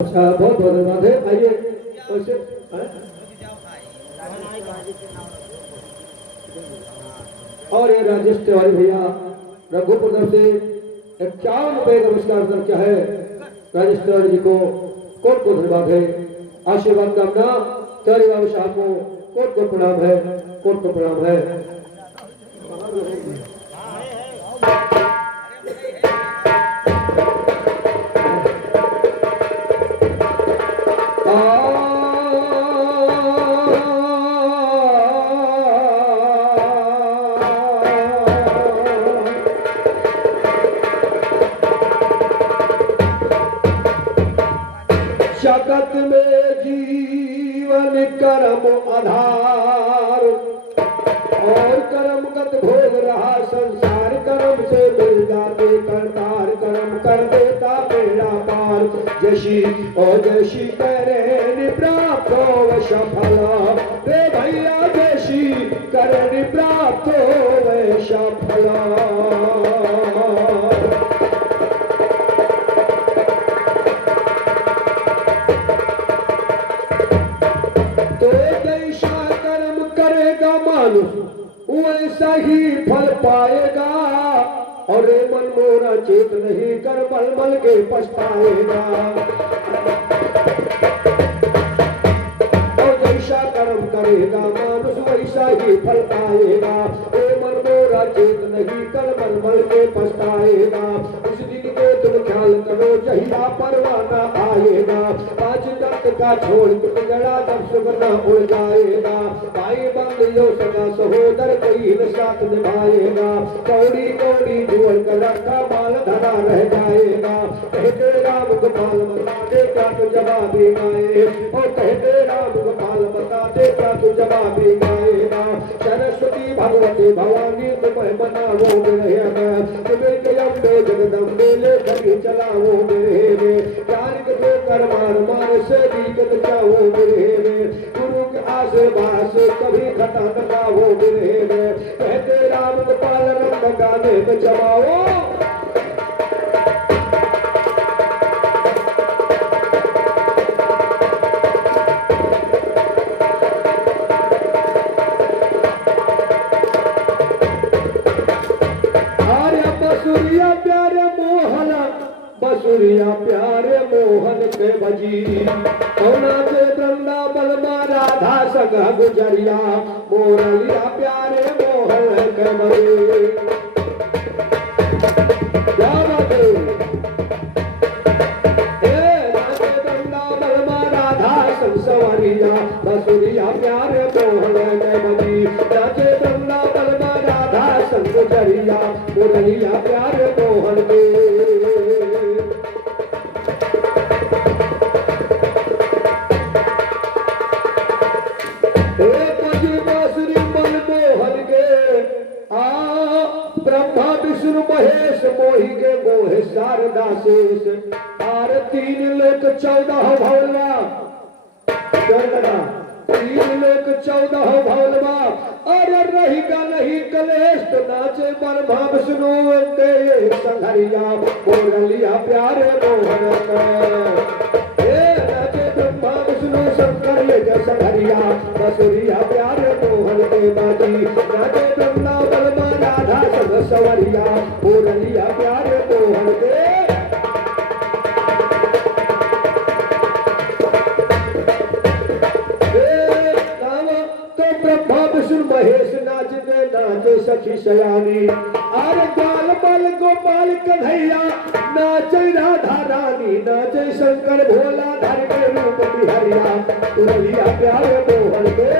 बहुत बहुत धन्यवाद है। आइए वैसे और ये राजेश तिवारी भैया रघुपुर तरफ से 51 रुपए का पुरस्कार दर क्या है। राजेश तिवारी जी को कोट कोट धन्यवाद है। आशीर्वाद कामना तिवारी बाबू साहब को कोट कोट प्रणाम है, कोट कोट प्रणाम है। जगत में जीवन कर्म आधार और कर्म गत भोग रहा संसार। कर्म से मिल जाते करतार, कर्म कर देता मेरा पार। जैसी और जैसी करे प्राप्त हो सफल रे भैया, जैसी करे प्राप्त हो सफल। वैसा ही फल पाएगा और मन मोरा चेत नहीं कर मल मल के पछताएगा। और जैसा कर्म करेगा मानुष वैसा ही फल पाएगा। मन मोरा चेत नहीं कर मल मल के पछताएगा। उस दिन को तुम ख्याल करो जहिया परवाना आएगा। आज तक का छोड़ तुम जड़ा तब सुगना उड़ जाएगा। भाई बंधु सगा सहोदर कोई न साथ निभाएगा। कौड़ी कौड़ी जोड़ कर रखा माल धरा रह जाएगा। कहते राम गोपाल बता दे क्या तू जवाबी गाए। और कहते राम गोपाल बता दे क्या तू जवाबी गाएगा। सरस्वती भगवती भवानी तुम्हें मनावो मेरे में, तुम्हें के अम्बे जगदम्बे ले कभी चलावो मेरे में। प्यार के दो कर मार मार से दीकत चाहो मेरे में। गुरु के आशीर्वाद से कभी खता न पाओ मेरे में। कहते राम गोपाल रंग गाने में जमाओ। बसुरिया प्यारे मोहन, बसुरिया प्यारे मोहन के बजी। होना से वृंदावन में राधा संग गुजरिया। मोरलिया प्यारे मोहन के बजी। क्या बात है? वृंदावन में राधा संग सवरिया। बसुरिया प्यारे मोहन के बजी। नाचे वृंदावन में राधा संग गुजरिया। मोरलिया प्यारे मोहन के। ब्रह्मा विष्णु महेश मोहि के मोहे शारदा शेष। आर 3 लोक 14 भवलवा। 3 लोक 14 भवलवा। अरे रही का नहीं कलेश तो नाचे ब्रह्मा विष्णु के संघरिया। मोरलिया प्यारे मोहन के। नाचे ब्रह्मा विष्णु शंकर के संघरिया। बसुरिया प्यारे मोहन के बाजी। नाचे वृंदावन में राधा संग सवरिया। मोरलिया प्यारे मोहन के। ब्रह्मा विष्णु महेश नाचते नाचे सखी सयानी। अरे ग्वाल बाल गोपाल कन्हैया नाचे राधा रानी। नाचे शंकर भोला धर के रूप बिहरिया। मोरलिया प्यारे मोहन के।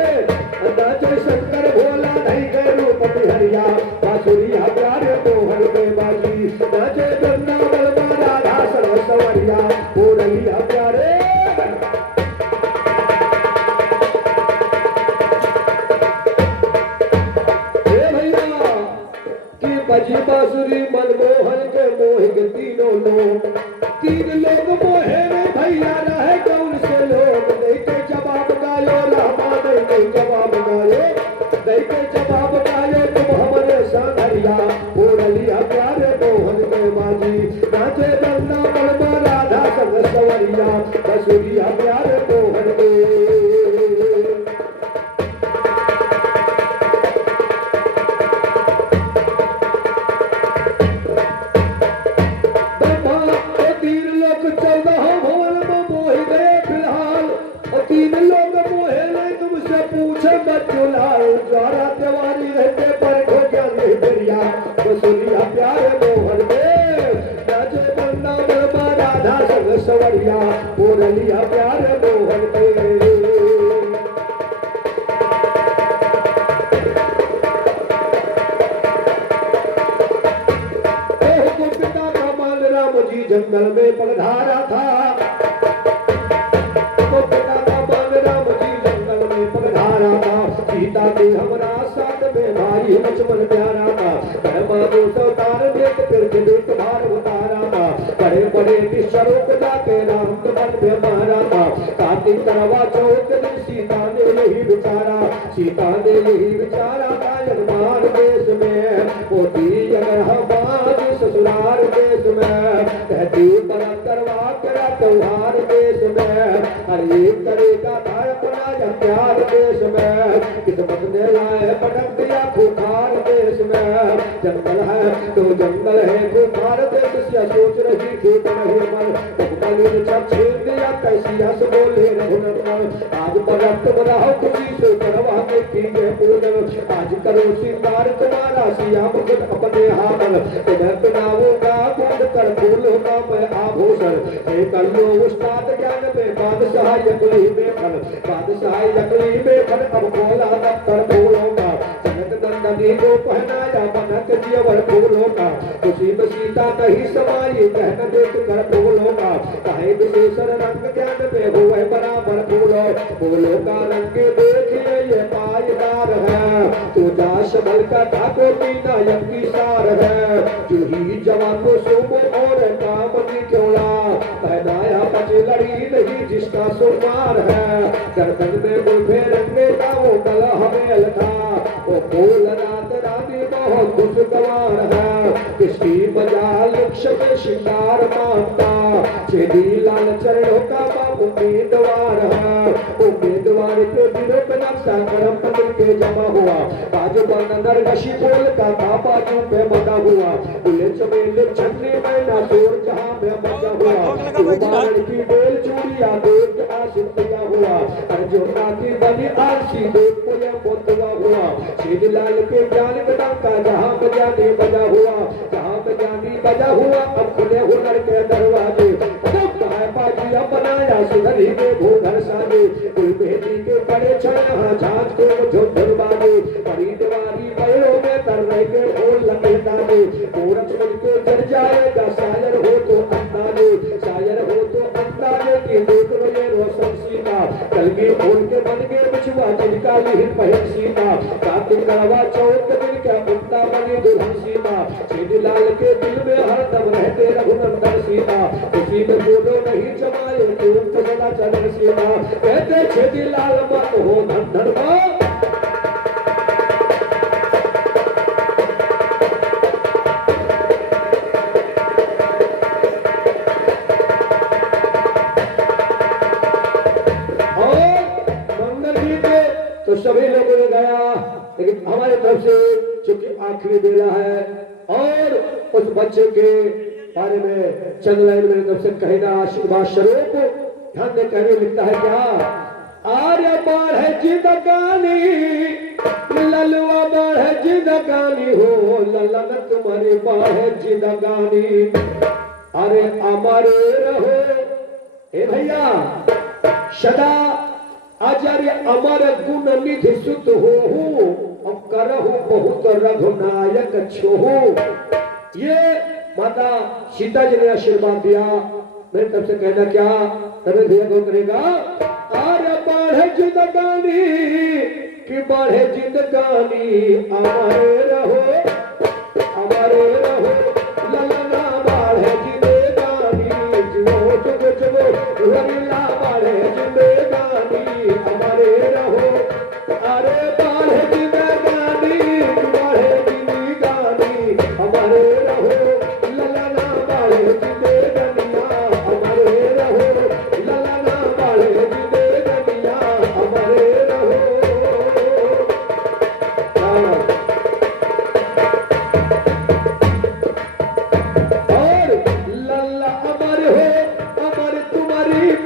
नाचे शंकर भोला धर के रूप बिहरिया। बांसुरिया प्यारे मोहन के बाजी। नाचे वृंदावन में राधा संग सवरिया। मोरलिया प्यारे। बजी बांसुरी मनमोहन के मोह के 3 लोग। 3 लोग मोहे में भैया रहे कौन से लोग। नहीं के जवाब गायो रामा, नहीं के जवाब गायो, नहीं के जवाब गायो तुम हमारे सांघरिया। मोरलिया प्यारे मोहन के बाजी। नाचे वृंदावन में राधा संग सवरिया। बसुरिया प्यार मोहन के सवरिया पूरलिया प्यार मोहन के पिता का मान राम जी जंगल में पधारा था तो पिता का मान राम जी जंगल में पधारा था सीता के हमारा साथ में भाई लक्ष्मण प्यारा था कर्मा को अवतार देख फिर के देख भार उतारा था बड़े बड़े निश्चरों को जाके राम के मन में मारा था कार्तिक करवा चौथ दिन सीता ने यही विचारा सीता ने यही विचारा था जन्मार देश में होती अगर हमारे ससुराल देश में कहती पर करवा करा त्योहार देश में हर एक तरीका था अपना प्यार देश में किस्मत ने लाए पटक दिया खुखार देश में जंगल है तो जंगल है खुखार देश से सोच रही खेत नहीं मन बगल छप छीन दिया कैसी हंस बोले रघुनंदन आज पलट बनाओ खुशी से करवा के कीजिए पूजन आज करो श्रृंगार तुम्हारा सियाम खुद अपने हाथन तुम्हें पिनाऊंगा कूद कर फूलों का मैं आभूषण हे कर लो उस्ताद ज्ञान में बादशाह यकली में फल बादशाह यकली में फल अब बोला दफ्तर फूलों का जनक नंदनी को पहनाया बनक जीवर फूलों का खुशी में सीता नहीं समाई कहन देख कर फूलों का कहे विशेषण रंग ज्ञान में हुए बराबर फूलों का रंग देखिए ये पायदार है तो जा शबल का ठाकुर की नायक की सार है जो ही जवान को सोमो और कामनी क्योला पहनाया पचे लड़ी नहीं जिसका सुमार है गर्दन में बुलभे रंगे का वो गला हमें था वो बोल रात रानी बहुत खुशगवार है किसकी मजाल लक्ष्य में श्रृंगार मानता छेदी लाल चरणों का बाप उम्मीदवार है उम्मीदवार के दिनों पे नक्शा करम पकड़ के जमा हुआ बाजू पर नरगशी बोल का था बाजू पे मना हुआ बुले चमेले छन्नी में ना तोड़ जहां में मजा हुआ की बेल चूड़िया देख आशिक दिया हुआ अर्जुना की बनी आशी देख पुलिया बोतवा हुआ छेद लाल के ज्ञान का जहां बजाने बजा हुआ जहां बजानी बजा हुआ अब खुले हुनर के दरवाजे पाजिया बनाया सुधरी के भूधर साजे कोई बेटी के बड़े छया झांझ को जो दरवाजे बड़ी दीवारी पैरों में तरने के फूल लगे दाने पूरब सुन के जर जाएगा शायर हो तो अंदाजे शायर हो तो अंदाजे की देख ये रोशन सीता कलगी फूल के बन के बिछुआ जिनका लिहित पहन सीता कार्तिक करवा चौथ दिन क्या उल्टा बनी दुल्हन सीता छेदी लाल के दिल में हरदम रहते रघुनंदन सीता उसी में बोलो नहीं जमाए तुम तो सदा चरण सीता कहते छेदी लाल मत हो धन धन तो सभी लोगों ने गाया लेकिन हमारे तरफ से चूंकि आखिरी बेला है और उस बच्चे के बारे में चंद लाइन मेरी तरफ से कहना आशीर्वाद स्वरूप ध्यान दे कहने लिखता है क्या आर्य बाढ़ है जिंदगानी ललुआ बाढ़ है जिंदगानी हो ललन तुम्हारी बाढ़ है जिंदगानी अरे अमरे रहो हे भैया सदा आचार्य अमर गुण निधि सुत हो और करहु बहुत रघुनायक छोहु ये माता सीता जी ने आशीर्वाद दिया मेरे तरफ से कहना क्या तरह भैया को करेगा आरे बढ़े जिंदगानी कि बढ़े जिंदगानी अमरे रहो ललना बढ़े जिंदगानी जीवो जुग जुगो रलीला बढ़े जिंदगानी अमरे रहो अरे बढ़े जिंदगानी बढ़े जिंदगानी अमरे रहो ललना बढ़े जिंदगानिया अमरे रहो ललना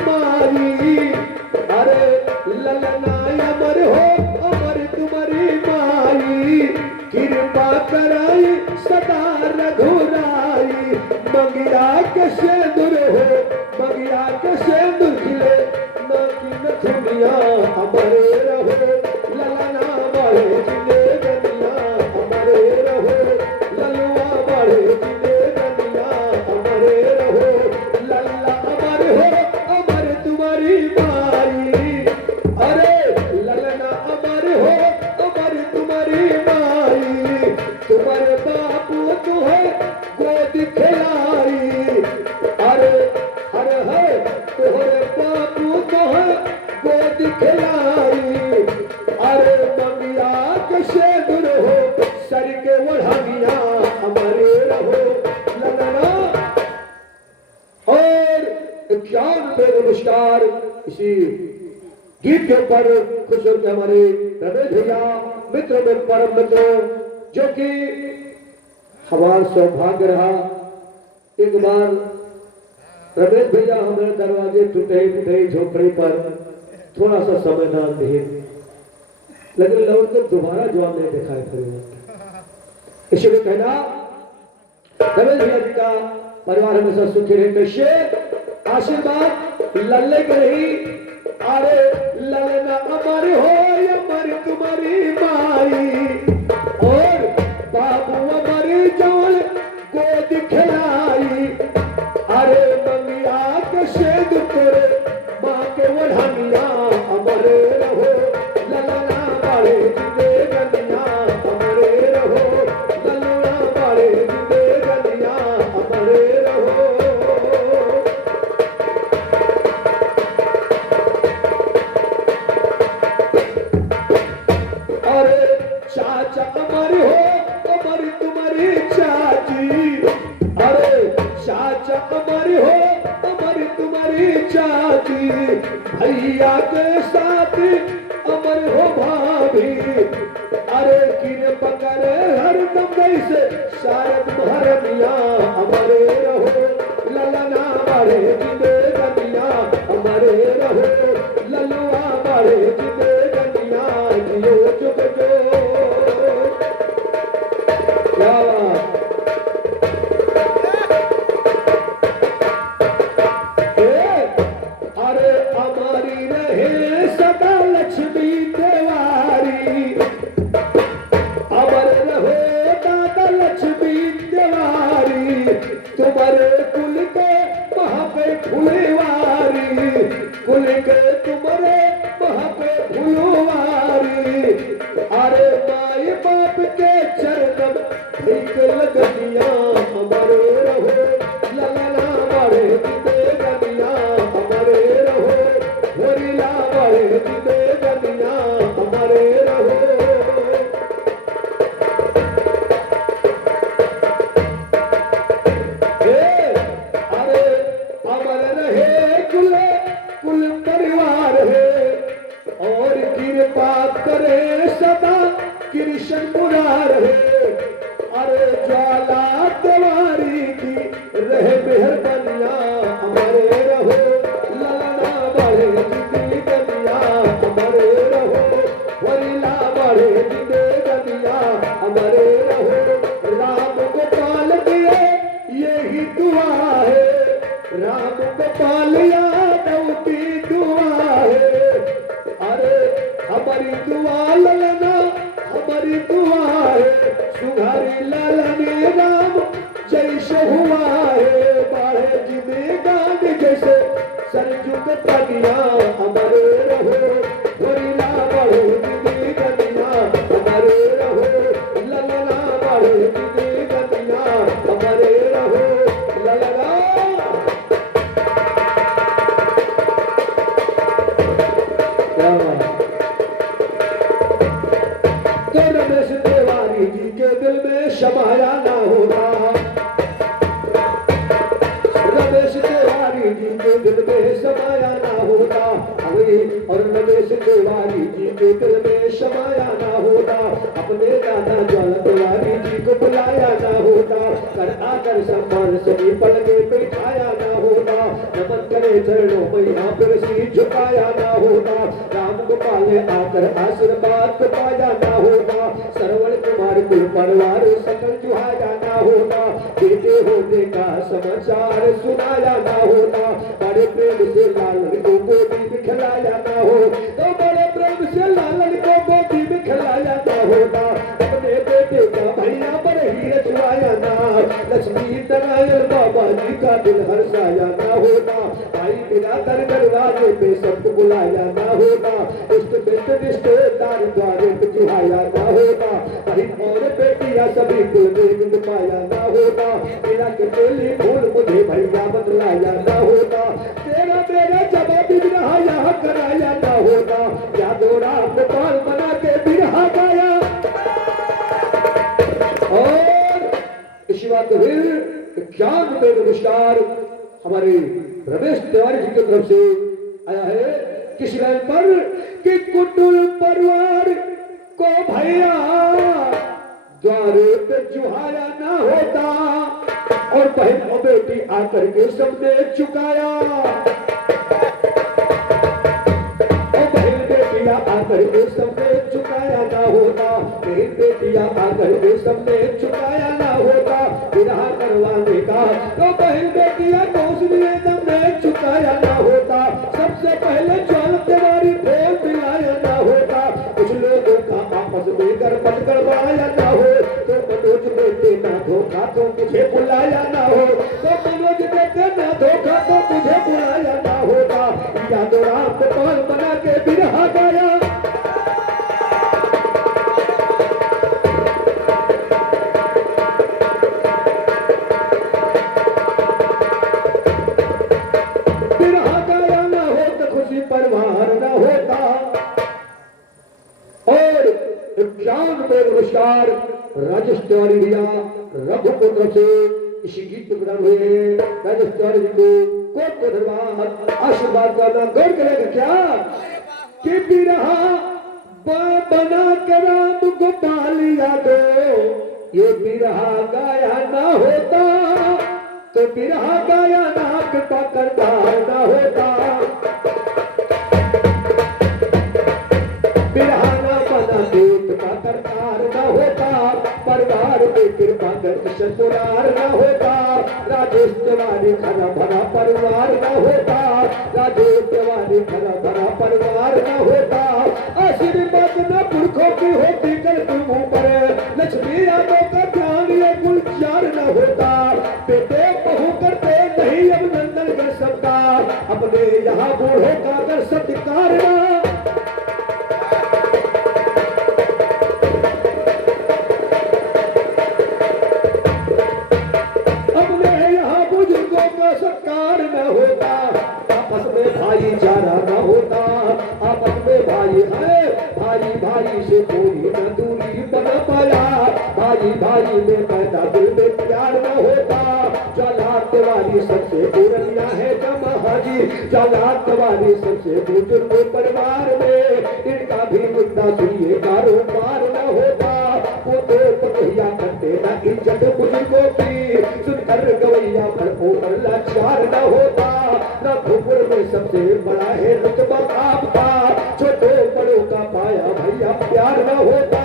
माई। अरे ललना अमर हो अमर तुम्हारी माई, कृपा कराई सदा रघुराई। मंगिया के सिंदूर हो मंगिया के सिंदूर खिले न दुनिया अमरे रहो। ललना बड़े जिने दुनिया अमरे रहो। ललुआ बड़े जिने दुनिया अमरे रहो। लल्ला अमर हो अमर तुम्हारी माई। अरे ललना अमर हो अमर तुम्हारी माई। तुम्हारे बापू तो है गोद खिलाई। अरे अरे है तुम्हारे बापू तो है गोद खिलाई। अरे मंगिया के सिंदूर हो सर के ओढ़निया अमरे रहो। ललना और 91 नमस्कार इसी गीत के ऊपर खुश होकर हमारे रमेश भैया मित्र में परम मित्र जो कि हमारा सौभाग्य रहा। एक बार रमेश भैया हमारे दरवाजे टूटे फूटे झोपड़ी पर थोड़ा सा समय दान दिए, लेकिन लौट कर दोबारा जवाब नहीं दिखाई पड़े। इसलिए कहना रमेश भैया जी का परिवार हमेशा सुखी रहे। कैसे आशीर्वाद लल्ले के नहीं। अरे ललना अमर हो अमर तुम्हारी माई। और बाबू अमर जौल गोद खिलाई। अरे मंगिया के सिंदूर तेरे माँ के ओढ़निया अमरे रहो। ललना बड़े जिने दुनिया अमरे रहो। ललना बड़े जिने दुनिया अमरे रहो। अरे चाचा अमर हो अमर तुम्हारी चाची। अरे चाचा अमर हो अमर तुम्हारी चाची। भैया के साथ अमर हो भाभी। अरे किन पकड़े हर दम से शायद महारनिया अमरे रहो। ललना बड़े जिने दुनिया अमरे रहो। ललुआ बड़े जिने दुनिया जियो चुप जो। क्या अरे हमारी रहे सदा लक्ष्मी देवारी। अमर रहो दादा लक्ष्मी देवारी। तुम्हारे कुल के महापे फुलवारी। कुल के तुम्हारे महापे फुलवारी। अरे माई बाप के चरणम ठीक लगनिया अमरे रहो। ललना बड़े जिने दुनिया अमरे रहो। होरिला बड़े जिने दुनिया अमरे रहो। अरे अमर रहे कुल कुल परिवार है। और कृपा करे सदा कृष्ण मुरार है। अरे ज्वाला तिवारी की रहे मेहरबानिया अमरे रहो। ललना बड़े जिने दुनिया अमरे रहो। वरीला बड़े जिने दुनिया अमरे रहो। राम गोपाल दिए यही दुआ है। राम गोपाल यादव की दुआ है। अरे हमारी दुआ ललना हमारी दुआ है। सुधारी ललने राम जैसे हुआ है। बाढ़े जिने गान जैसे सरजुग तनिया अमरे रहो। होरिला बड़े जिने दुनिया अमरे रहो। ललना बड़े जिने दुनिया अमरे रहो। ललना तो रमेश तिवारी जी के दिल में समाया ना होता। रमेश तिवारी जी के दिल में समाया ना होता। और रमेश तिवारी जी के दिल में समाया ना होता। अपने दादा ज्वाला तिवारी जी को बुलाया ना होता। कर आकर सम्मान सभी पलके बैठाया ना होता। नमन तेरे चरणों में यहाँ पर शीश झुकाया ना होता, राम गोपाल ने आकर आशीर्वाद को पाया ना होता, श्रवण कुमार कुल परिवार सकल जुहाया ना होता, बेटे होने का समाचार सुनाया ना होता, बड़े प्रेम से लालन को गोदी में खिलाया ना हो, तो बड़े प्रेम से लालन को गोदी में खिलाया ना होता, अपने बेटे का भैया पर ही रचवाया ना, लक्ष्मी नारायण बाबा जी का दिल हर्षाया ना होता, भाई बिना दर दरवाजे पे सबको बुलाया ना होता, इष्ट मिष्ट रिश्तेदार द्वारे पे चुहाया ना होता, भाई और बेटियां सभी कुल में पाया ना होता, बिना के बेली फूल मुझे भैया बदलाया ना होता, तेरा मेरा जवाब बिरहा यहाँ कराया ना होता, यादो राम गोपाल बना के बिरहा गाया। और इसी बात को फिर क्या नमस्कार हमारे रमेश तिवारी जी की तरफ से आया है किसी लाइन पर कि कुटुल परिवार को भैया द्वारे पे जुहाया ना होता, और बहन और बेटी आकर के सबने चुकाया, और बहन बेटियां आकर के सबने चुकाया ना होता, बहन बेटियां आकर के सबने चुकाया ना होता, विवाह करवाने का तो बहन बेटियां पहुंचने सबने चुकाया ना होता, सबसे पहले ज्वाल तिवारी फोन मिलाया ना होता, कुछ लोगों का आपस में गड़बड़ गड़बड़ाया ना हो, तो मनोज बेटे ना धोखा तो मुझे बुलाया ना हो, तो मनोज बेटे ना धोखा तो मुझे बुलाया ना होता, यादो राम गोपाल बना के बिरहा गाया। बिरहा गाया ना होता, खुशी परिवार ना होता। और इक्यावन में नमस्कार राजेश तिवारी भैया रघुपुत्र से इसी गीत को बना हुए राजेश तिवारी जी को कोट को धन्यवाद आशीर्वाद करना गौर करेगा क्या कि बिरहा बना के राम गोपाल यादव, ये बिरहा गाया ना होता तो बिरहा गाया ना कृपा करदार ना होता, बिरहा ना बना के कृपा करदार ना होता, परिवार में कृपा कर पुरार ना होता, राजेश तिवारी खरा भरा परिवार ना होता, राजेश तिवारी खरा भरा परिवार ना होता, आशीर्वाद न पुरखों की होती कर तुम पर, लक्ष्मी यादव का ध्यान ये गुलजार न होता, बेटे बहू करते नहीं अब नंदन कर सकता, अपने यहाँ बूढ़ों का कर सत्कार ना, सत्कार न होता, आपस में भाईचारा न होता, आपस में भाई है भाई भाई से कोई न दूरी बना पाया, भाई भाई में पैदा दिल में प्यार न होता, जलात वाली सबसे पुरनिया है जमाहाजी, जलात वाली सबसे बुजुर्ग परिवार में इनका भी मुद्दा सुनिए कारोबार न होता, वो तो पकड़िया करते न इज्जत बुजुर्गों की, सुनकर गवैया पर ऊपर लाचार न होता, रघुपुर में सबसे बड़ा है रुतबा आपका, छोटे बड़ों का पाया भैया प्यार न होता,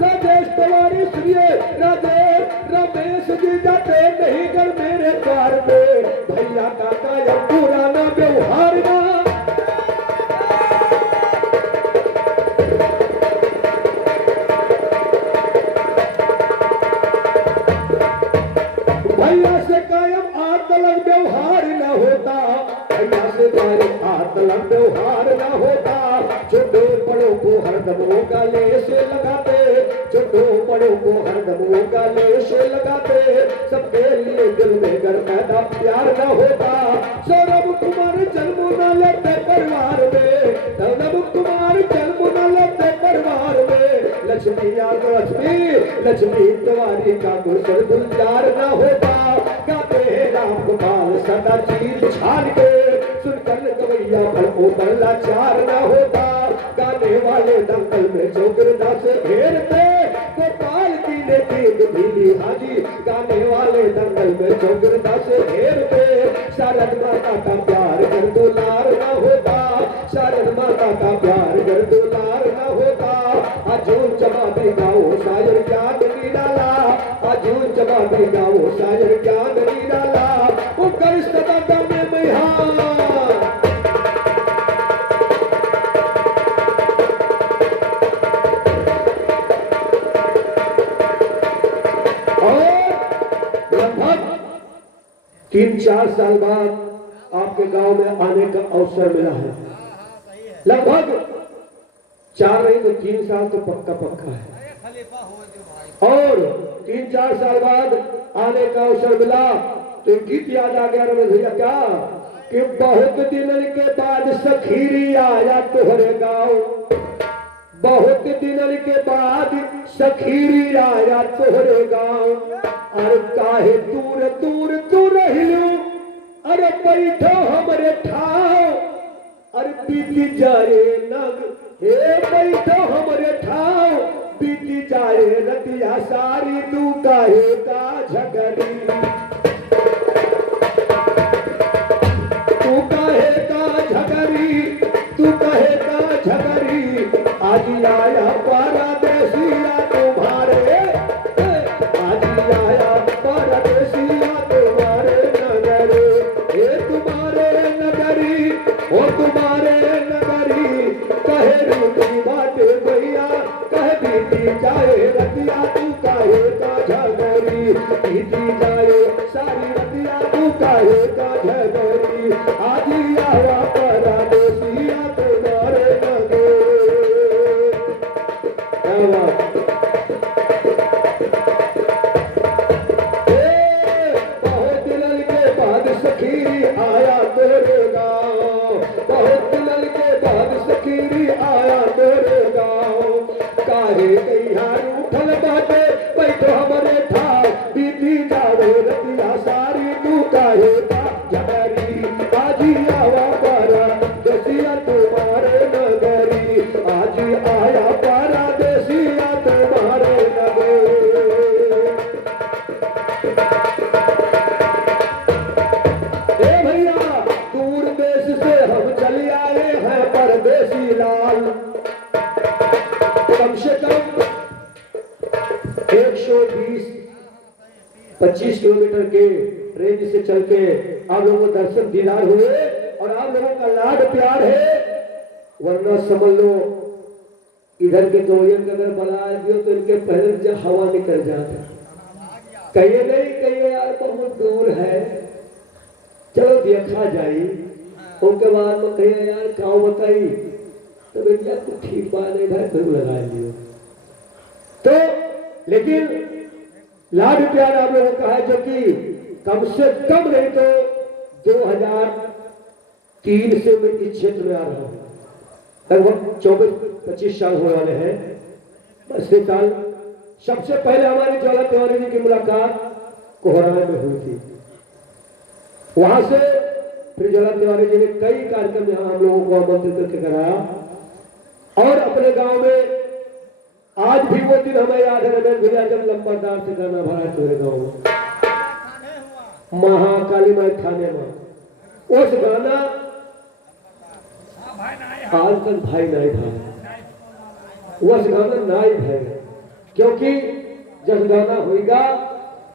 राजेश तिवारी सुनिए राजेश रमेश जी जाते नहीं कर मेरे द्वार में, भैया का काया पुराना व्यवहार ना, भैया से कायम आतलक व्यवहार न होता, भैया से कायम आतलक व्यवहार न होता, छोटे बड़ों को हरदम वो गाले से लगाते, छोटे बड़ों को हरदम वो गाले से लगाते, सबके लिए दिल में घर पैदा प्यार न होता, सौरभ कुमार जन्म न लेते परिवार में, सौरभ कुमार जन्म न लेते परिवार में, लक्ष्मी याद लक्ष्मी तिवारी का गुलशन गुलजार न होता, गाते हैं राम गोपाल सदा चीज छान के, सुनकर गवैया पर ऊपर लाचार न होता, गाने वाले दंगल में चौगिरदा से घेरते, गोपाल की लेती ढीली हाजी, गाने वाले दंगल में चौगिरदा से घेरते, शारद माता का प्यार प्यार कर दुलार न होता अजून जमा भी गाओ शायर ज्ञान निराला अजून जमा भी गाओ शायर ज्ञान निराला वो कर सदा में बिहार और लगभग 3-4 साल बाद आपके गांव में आने का अवसर मिला है। लगभग 4 नहीं तो 3 साल तो पक्का है। और 3-4 साल बाद आने का अवसर मिला तो गीत याद आ गया रमेश भैया क्या कि बहुत दिन के बाद सखीरी आया तोहरे गाँव बहुत दिन के बाद सखीरी आया तोहरे गाँव और काहे दूर दूर तू रहिलू अरे बैठो हमरे ठाव अरे बीती जाए नग हे बैठो हमरे ठाव बीती जाए रतिया सारी तू काहे का झगड़ी तू काहे का झगड़ी तू काहे का झगड़ी आज आया परदेसिया तुम्हारे आज आया परदेसिया तुम्हारे नगरे हे तुम्हारे नगरी ओ तुम्हारे नगरी कहे रूठी बाटे भैया कहे बीती जाए रतिया तू काहे का झगड़ी बीती जाए सारी रतिया तू काहे का झगड़ी आज आया परदेसिया तुम्हारे नगरे बहुत दिल के बाद सखीरी आया तोरे गाँव बहुत दिल के बाद सखीरी आया तोरे गाँव काहे कहिया रूठल बाटे बैठो हमरे ठाव बीती जावे रतिया सारी तू काहे का झगड़ी आजी आवा परदेसिया तुम्हारे नगरी आज आया परदेसिया तुम्हारे नगरी ए भैया दूर देश से हम चले आए हैं परदेसी लाल कम से कम 120-25 किलोमीटर के रेंज से चल के आप लोगों को दर्शन दीदार हुए और आप लोगों का लाड प्यार है वरना समझ लो इधर के दोयन अगर बना दियो तो इनके पहले जब हवा निकल जाता कहिए नहीं कहिए यार बहुत दूर है चलो देखा जाए उनके बाद में कहिए यार गाँव बताई तो बेटिया कुछ ठीक बात नहीं भाई फिर लगा लियो तो लेकिन लाड प्यार आप लोगों का है जो कि कम से कम नहीं तो 2003 से मैं इस क्षेत्र में आ रहा हूं लगभग 24-25 साल होने वाले हैं। पिछले साल सबसे पहले हमारी ज्वाला तिवारी जी की मुलाकात कोहरा में हुई थी। वहां से फिर ज्वाला तिवारी जी ने कई कार्यक्रम यहाँ हम लोगों को आमंत्रित करके कराया और अपने गांव में आज भी वो दिन हमें याद है रमेश भैया जब लंबादार से गाना भरा तेरे गाँव में महाकाली माई थाने में उस गाना आज तक भाई नहीं भाई उस गाना नहीं भाई क्योंकि जब गाना होगा